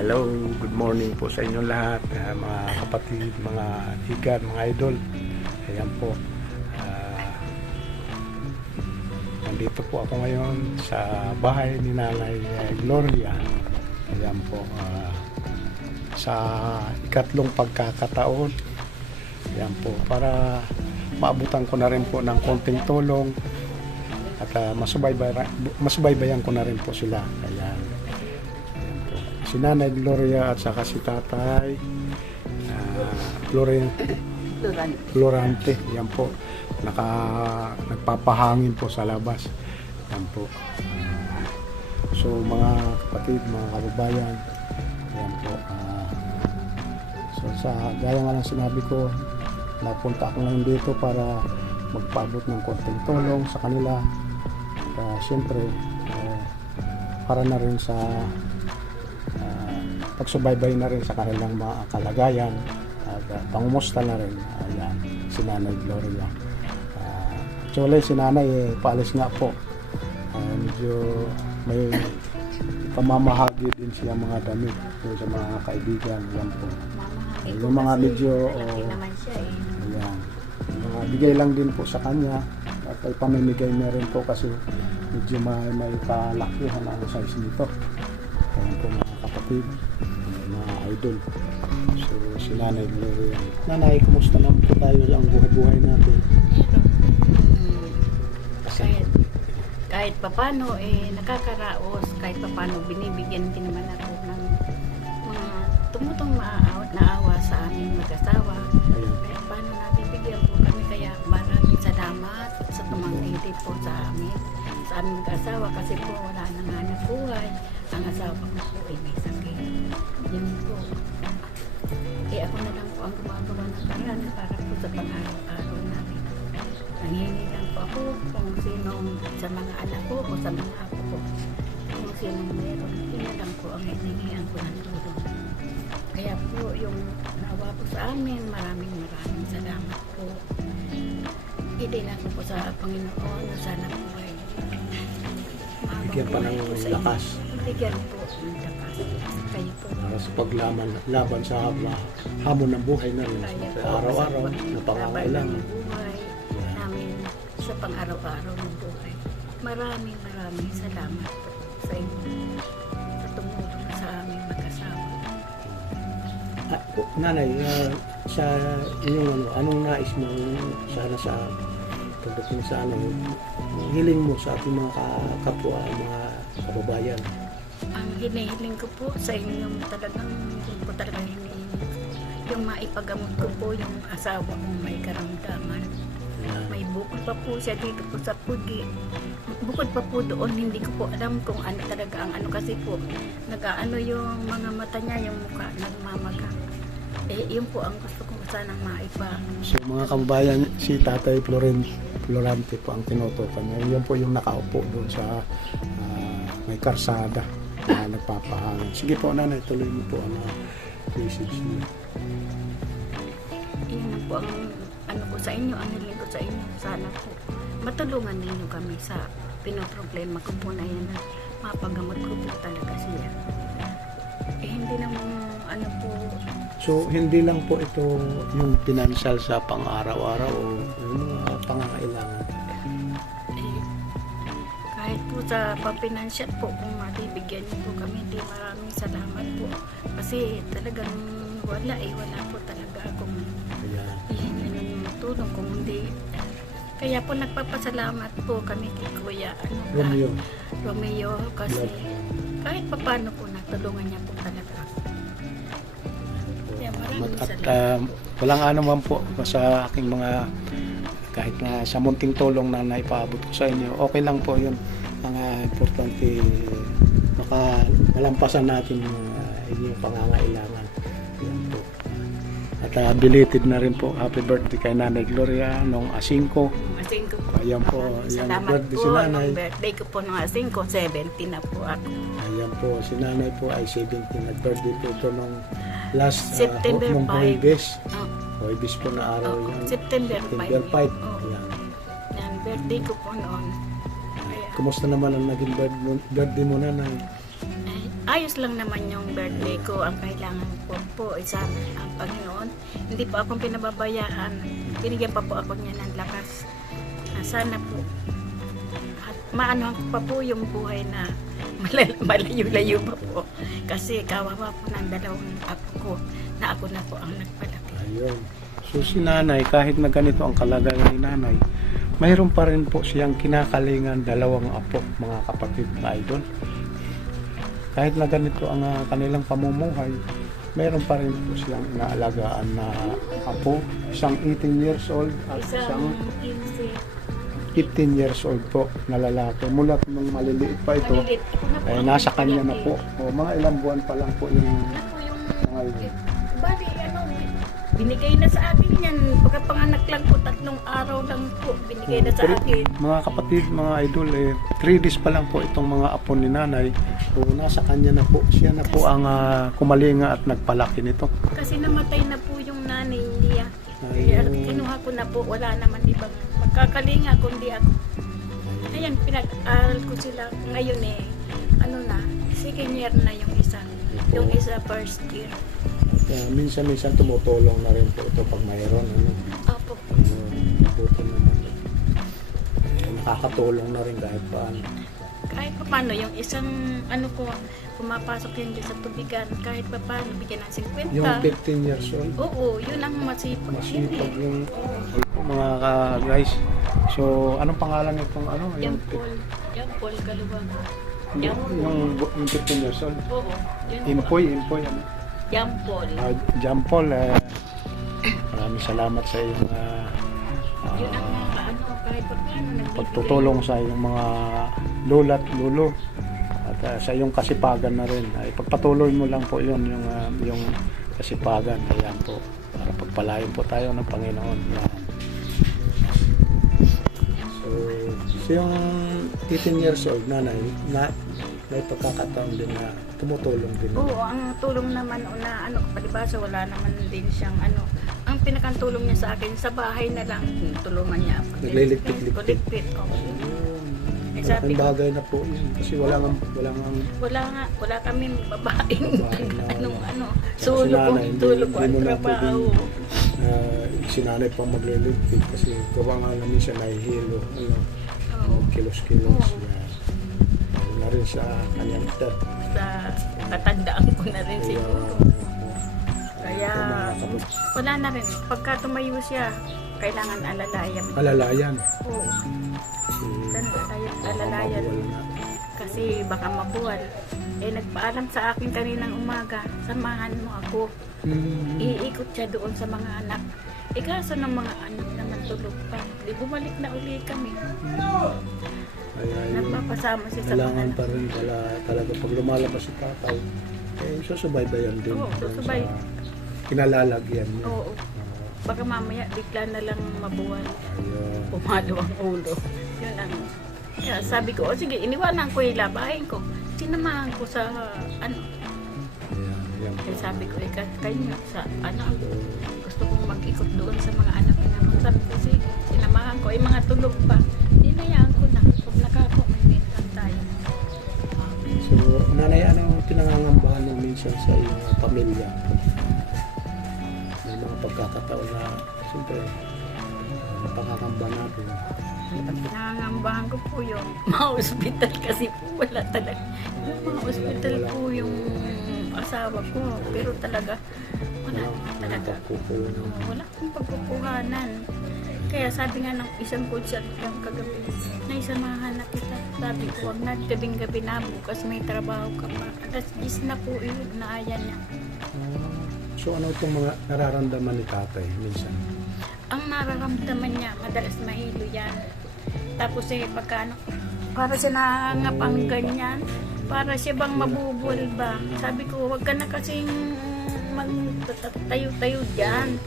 Hello, good morning po sa inyo lahat, mga kapatid, mga higan, mga idol. Ayan po. Nandito po ako ngayon sa bahay ni Nanay Gloria. Ayan po. Sa ikatlong pagkakataon. Ayan po. Para maabutan ko na rin po ng konting tulong at masubaybayan ko na rin po sila. Ayan. Si Nanay Gloria at saka si Tatay Florante, yan po, nagpapahangin po sa labas, yan po. So mga kapatid, mga kababayan, yan po. So sa gaya nga lang sinabi ko, napunta ako ngayon dito para magpaabot ng konting tulong sa kanila. Siyempre para na rin sa pagsubaybay na rin sa kanilang mga kalagayan at pangumusta na rin. Ayan, si Nanay Gloria. Actually, si Nanay paalis nga po. Medyo may pamamahagi din siya mga damit sa mga kaibigan. Yan po. Yung mga medyo ayan, mga bigay lang din po sa kanya at ay pamimigay na rin po kasi medyo may palakihan ang size nito. Ayan po mga kapatid, mga idol. So si Nanay Gloria. Nanay, kumusta naman po tayo ang buhay-buhay natin? Kahit papano nakakaraos, kahit papano binibigyan din naman ako ng mga tumutong naawa sa aming mag-asawa. Kahit paano nabibigyan po kami, kaya maraming salamat sa tumangkiti po sa aming mag-asawa kasi po wala nang hanap buhay. Ang asawa ko po ay may sakit. Yun po. Ako na lang po ang gumagawa ng paraan para po sa pang-araw-araw namin. Nanghingi lang po ako kung sinong sa mga anak ko o sa mga apo ko. Kung sinong meron, yun na lang po ang hiningihan ko ng tulong. Kaya po yung nawa po sa amin, maraming salamat po. Idin ako po sa Panginoon na sana po ay bigyan pa ng lakas. Bigyan po ng lakas. Kayo po. Para sa laban sa hamon ng buhay na rin. Sa araw-araw na pangangailangan. Buhay namin sa pang-araw-araw ng buhay. Maraming salamat po sa inyo sa tumulong sa aming mag-asawa. Nanay, sa inyong anong nais mo sana sa pagdating sa hiling mo sa ating mga kapwa, mga kababayan? Ang hinihiling ko po sa inyong talagang hinihiling yung maipagamot ko po yung asawa kong may karamdaman. May bukod pa po siya dito po sa pugi. Bukod pa po doon, hindi ko po alam kung ano talaga ang kasi po nag-aano yung mga mata niya, yung mukha nagmamaga. Yun po ang gusto ko sanang maipa. So mga kababayan, si Tatay Florante po ang tinutukan niya. Yun po yung nakaupo doon sa may karsada na nagpapahangin. Sige po, Nanay, tuloy mo po ang message niyo. Yun po ang ko sa inyo, ang hiling ko sa inyo. Sana po matulungan ninyo kami sa pinoproblema ko po na yan na mapagamot ko po talaga siya. Hindi naman po. So, hindi lang po ito yung financial sa pang-araw-araw o yung mga pangangailangan. Kahit po sa pampinansyal po, kung mabibigyan niyo po kami, maraming salamat po. Kasi talagang wala po talaga akong ihingi ng tulong kung hindi. Kaya po nagpapasalamat po kami kay Kuya Romeo kasi kahit papano po natulungan niya po talaga ako. Kaya maraming salamat. Walang ano man po sa aking mga kahit na sa munting tulong na naipaabot ko sa inyo, okay lang po yun. Mga importante malampasan natin yung pangangailangan. Yan po. At belated na rin po, happy birthday kay Nanay Gloria nung 5. Ayan po, yung birthday po, si Nanay. Birthday ko po nung 5, 70 na po ako. Ayan po, si Nanay po ay 70. Nag-birthday po ito nung last September 5. Huwebes po na araw yan. September 5. Ayan. Yan, birthday ko po noon. Kumusta naman ang naging birthday mo, Nanay? ayos lang naman yung birthday ko. Ang kailangan ko po ay sana ang Panginoon. Hindi po akong pinababayaan. Binigyan pa po ako niya ng lakas. Sana po at maano ko pa po yung buhay na malayo-layo pa po. Kasi kawawa po ng dalawang apo ko na ako na po ang nagpalaki. Ayun. So si nanay, kahit na ganito ang kalagayan ni nanay, mayroon pa rin po siyang kinakalingan dalawang apo, mga kapatid na idol. Kahit na ganito ang kanilang pamumuhay, mayroon pa rin po siyang inaalagaan na apo, isang 18 years old at isang 15 years old po na lalaki. Mula nung maliliit pa ito, ay nasa kanya na po. O, mga ilang buwan pa lang po yung mga yun. Bali, binigay na sa akin yan. Pagkapanganak lang po, 3 araw lang po, binigay na sa akin. Mga kapatid, mga idol, 3 days pa lang po itong mga apo ni nanay. So, nasa kanya na po. Siya na po ang kumalinga at nagpalaki nito. Kasi namatay na po yung nanay niya. Kaya kinuha ko na po, wala naman ibang magkakalinga kundi ako. Ayan, pinag-aral ko sila ngayon second year na yung isa. Yung isa first year. Minsan-minsan tumutulong na rin po ito pag mayroon. Opo. Mabuti naman. Nakakatulong na rin kahit paano. Kahit pa paano, yung isang pumapasok yun dyan sa tubigan, kahit pa paano, bigyan ng 50. Yung 15 years old. Oo, yun ang masipag. Masipag yung mga guys. So, anong pangalan nitong Yung Paul Kaluwag. Yung 15 years old. Oo. Yun Impoy. Jampol. Jampol, maraming salamat sa iyong Yun ang kahit pa paano, pagtutulong sa iyong mga lola at lolo at sa iyong kasipagan na rin. Ay pagpatuloy mo lang po yun, yung kasipagan. Ayan po, para pagpalain po tayo ng Panginoon. Yan. So yung 18 years old nanay, may pagkakataon din na tumutulong din. Oo, ang tulong naman palibasa wala naman din siyang ang pinakantulong niya sa akin sa bahay na lang, tulungan niya ako. Nagliligpit-ligpit. Sabi Malaking ko, bagay na po yun kasi wala kaming babaeng Kasi nanay, tulog ko ang hindi mo na trabaho. Sinanay pa magliligpit kasi gawa nga namin siya nahihilo. Kilos-kilos. Na rin sa kanyang edad. Sa katandaan ko na rin siguro. Kaya wala na rin. Pagka tumayo siya, kailangan alalayan. Alalayan. Oo. Alalayan. Kasi baka mabuwal. Nagpaalam sa akin kaninang umaga, samahan mo ako. Iikot siya doon sa mga anak. Kaso ng mga anak naman tulog pa. Di bumalik na uli kami. Napapasama siya sa mga kailangan anak. pa rin talaga pag lumalabas si tatay, susubaybayan din. Oo, susubay. Kinalalagyan niya. Oo. Baka mamaya bigla na lang mabuwal. Ayun. Pumalo ang ulo. Yun ang... Kaya sabi ko, sige, iniwanan ko yung labahin ko. Sinamahan ko sa Ayan. Kaya sabi ko, kayo sa gusto kong mag-ikot doon sa mga anak niya. Sabi ko, sige, sinamahan ko. Mga tulog pa. Dinayaan ko na. Kung nakako, may bintang tayo. So, nanay, anong pinangangambahan mo minsan sa iyong pamilya? May mga pagkakataon na, siyempre, napakakamba natin. Nangangambahan ko po yung mga ospital kasi po wala talaga. Yung mga ospital po yung asawa ko. Pero talaga, wala talaga. Wala akong pagkukuhanan. Kaya sabi nga ng isang concert yung kagabi, naisamahan na kita. Sabi ko, wag na gabing-gabi na bukas may trabaho ka pa. Alas 10 na po yun, naayan niya. So ano itong mga nararamdaman ni tatay minsan? Ang nararamdaman niya, madalas mahilo yan. Tapos para siya nangangapang ganyan. Para siya bang mabubul ba? Sabi ko, wag ka na kasing magtayo-tayo dyan.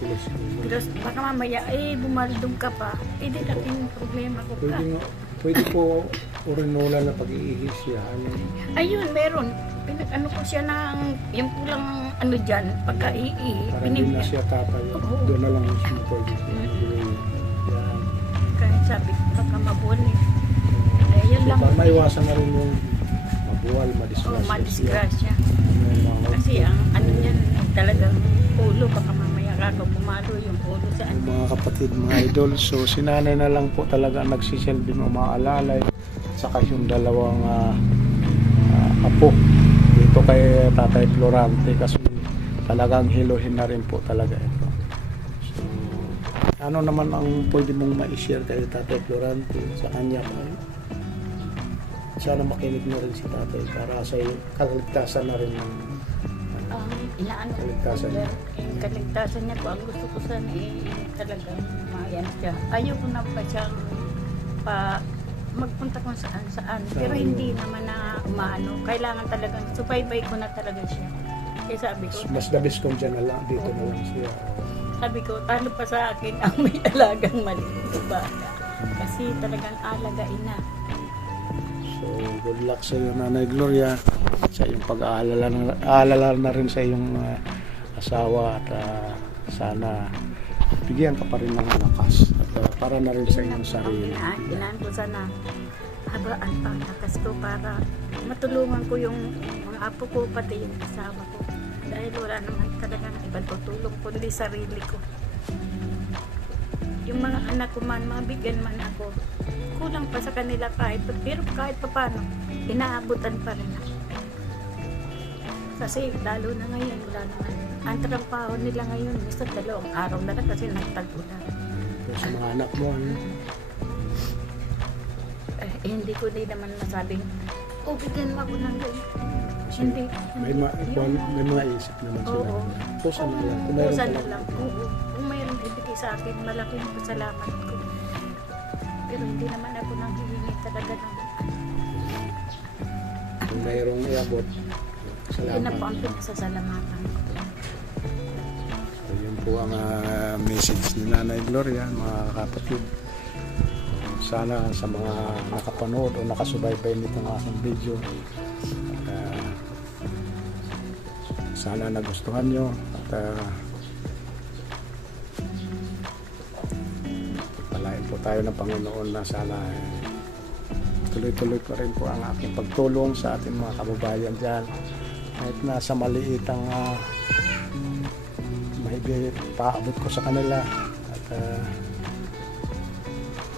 Pero baka mamaya, bumaldong ka pa. Di natin problema ko ka. Pwede po urinola na pag-iihis siya. Ayun, meron. Pinag-ano ko siya ng yung pulang dyan, pagka-ii. Para hindi na siya tatay. Doon na lang siya pwede. Kaya sabi ko, baka mabuli. Ayun lang. Para maiwasan na rin yung buwal, Oh, madisgrasya siya. madisgrasya. Ano, Kasi ang ano niyan, talagang ulo, baka mamaya ako pumalo yung ulo sa yung mga kapatid, mga idol. So si nanay na lang po talaga ang nagsisilbing umaalalay. Saka yung dalawang apo dito kay Tatay Florante kasi talagang hiluhin na rin po talaga ito. So ano naman ang pwede mong ma-share kay Tatay Florante sa kanya? Sana makinig na rin si Tatay para sa kaligtasan na rin ng inaano ko Kaligtasan po, niya. yung kaligtasan niya po, ang gusto ko sana talagang mayan siya. Ayaw ko na pa siyang magpunta kung saan. Pero hindi naman na umaano. Kailangan talagang, subaybay ko na talaga siya. Kaya sabi ko, mas the best kung dyan na lang, dito na lang siya. sabi ko, talo pa sa akin ang may alagang maliit, diba? Kasi talagang alagain na. So, good luck sa iyo, Nanay Gloria, sa iyong pag-aalala na rin sa iyong asawa at sana bigyan ka pa rin ng lakas at para na rin sa iyong sarili. Inaan ko sana habaan pa ang lakas ko para matulungan ko yung mga apo ko pati yung asawa ko. Dahil wala naman talagang ibang tutulong kundi sarili ko. Yung mga anak ko man, mabigyan man ako, kulang pa sa kanila pero kahit pa paano, inaabutan pa rin ako. Kasi lalo na ngayon, wala naman. Ang trabaho nila ngayon, minsan 2 araw na lang kasi nagtag-ulan. Sa mga anak mo, Hindi ko din naman masabing, bigyan mo ako ng ganyan. Hindi. may mga isip naman sila. Oo. Pusa na lang. Kung mayroon Pusa ka na lang. lang. Oo. Kung mayroon ibigay sa akin, malaking pasalamat ko. Pero hindi naman ako nang hihingi talaga ng Kung mayroong iabot, yun na salamat. po ang pinasasalamatan ko. So, yun po ang message ni Nanay Gloria, mga kapatid. Sana sa mga nakapanood o nakasubaybay nitong aking video, sana nagustuhan nyo at palain po tayo ng Panginoon na sana tuloy-tuloy pa rin po ang aking pagtulong sa ating mga kababayan dyan kahit nasa maliit ang maibig paabot ko sa kanila at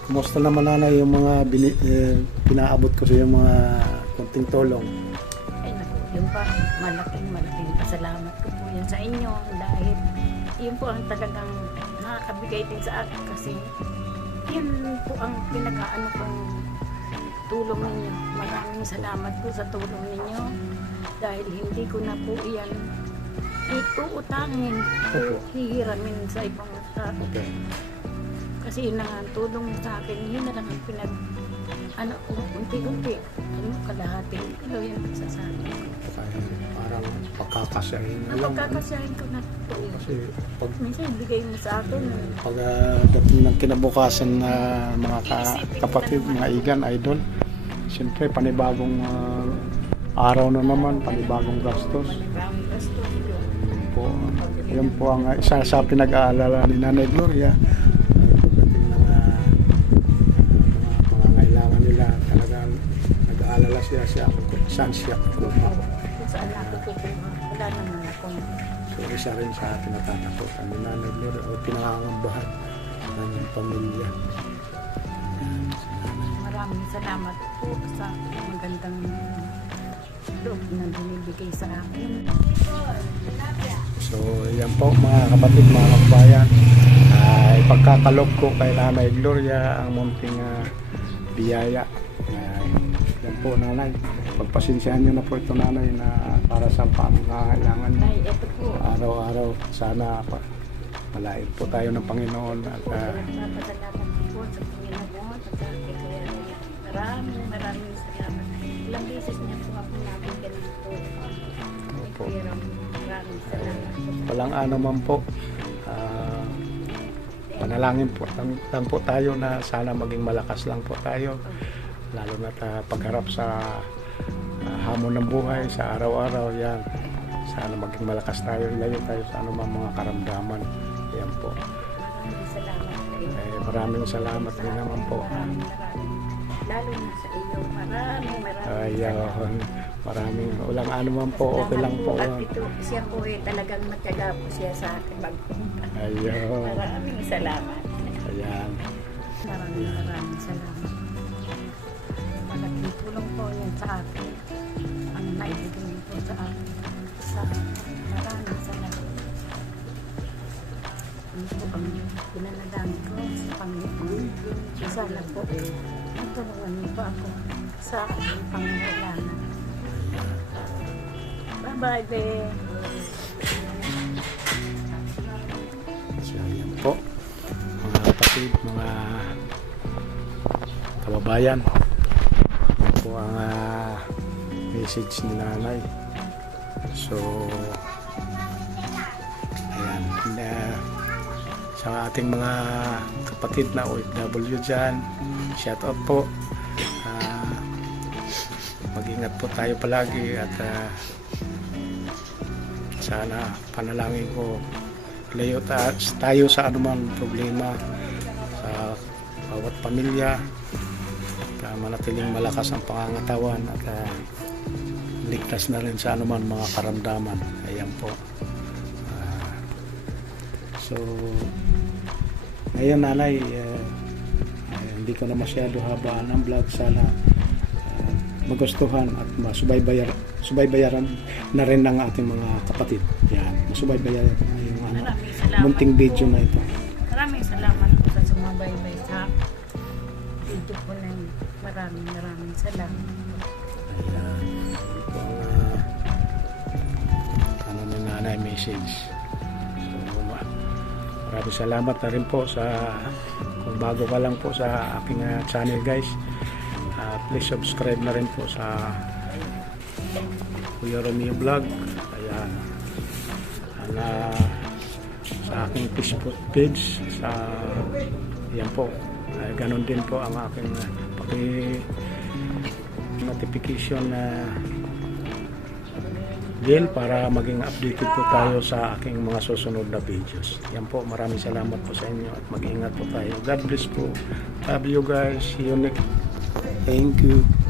kumusta naman nanay yung mga pinaabot ko sa yung mga konting tulong. Ay naku, yun pa, malaking pasalamat ko po yan sa inyo dahil yun po ang talagang nakakabigay din sa akin kasi yun po ang pinag-aano kong tulong ninyo. Maraming salamat po sa tulong ninyo dahil hindi ko na po yan ituutangin o hihiramin sa ibang tao. Okay. Kasi yun na nga ang tulong sa akin, yun na lang ang unti-unti, kalahating kilo yan sa akin. Parang pagkakasahin na lang. Napagkakasahin ko na po. Kasi pag Minsan ibigay mo sa akin. dating ng kinabukasan na mga kapatid, mga igan, idol, siyempre panibagong araw na naman, panibagong gastos. Maraming gasto. Yun po ang isa sa pinag-aalala ni Nanay Gloria. Pagdating ng mga pangangailangan nila, talagang nag-aalala siya kung saan siya kukuha. Kung saan ako kukuha, wala naman akong. So isa rin sa pinatatakutan ni Nanay Gloria o pinangangambahan ng kanyang pamilya. Maraming salamat po sa magandang loob na binibigay sa akin. So yan po mga kapatid, mga kabayan, ipagkakalog ko kay Nanay Gloria ang munting biyaya. Yan po nanay, pagpasensyahan nyo na po ito nanay na para sa pangangailangan nyo. Ay, eto po. Araw-araw sana malain po tayo ng Panginoon at Nagpapasalamat po sa Panginoon at sa Kaya maraming salamat. Ilang beses niya po ako nabigyan ng tulong. Opo. Pero maraming salamat po. walang ano man po. Panalangin po lang po tayo na sana maging malakas lang po tayo lalo na pagharap sa hamon ng buhay sa araw-araw. Yan, sana maging malakas tayo, ilayo tayo sa anumang mga karamdaman. Yan po. Maraming salamat sa iyo. Maraming salamat din naman po. Maraming. Lalo na sa iyo. Maraming Ayun. Maraming walang ano man po, okay lang po At yan. ito, siya po talagang matyaga po siya sa akin magpunta. Ayun. Maraming salamat. Ayan. Maraming salamat. Malaking tulong po yan sa akin. Ang naibigay po sa akin. Maraming salamat. Ano po ang pinanadami ko sa Panginoon. Sana po natulungan niyo po ako sa aking pangangailangan. Bye-bye, be. So, ayan po. Mga kapatid, mga kababayan. Yan po ang message ni nanay. So, ayan. Sa ating mga kapatid na OFW dyan, shout out po. Mag-ingat po tayo palagi at sana panalangin ko layo tayo sa anumang problema sa bawat pamilya at manatiling malakas ang pangangatawan at ligtas na rin sa anumang mga karamdaman. Ayan po. So ngayon nanay, hindi ko na masyado habaan ang vlog. Sana magustuhan at masubaybayaran na rin ng ating mga kapatid. Yan, masubaybayaran yung Maraming salamat munting po. video na ito. Maraming salamat po sa sumabaybay sa video po na yun. Maraming salamat. Ayan. Ito po ang ni nanay message. So, maraming salamat na rin po sa kung bago ka lang po sa aking channel guys. Please subscribe na rin po sa Kuya Romeo Vlog. Ayan. Sa aking Facebook page sa yan po. Ganon din po ang aking notification na bell para maging updated po tayo sa aking mga susunod na videos. Yan po, maraming salamat po sa inyo at mag-ingat po tayo. God bless po. Love you guys. See you next. Thank you.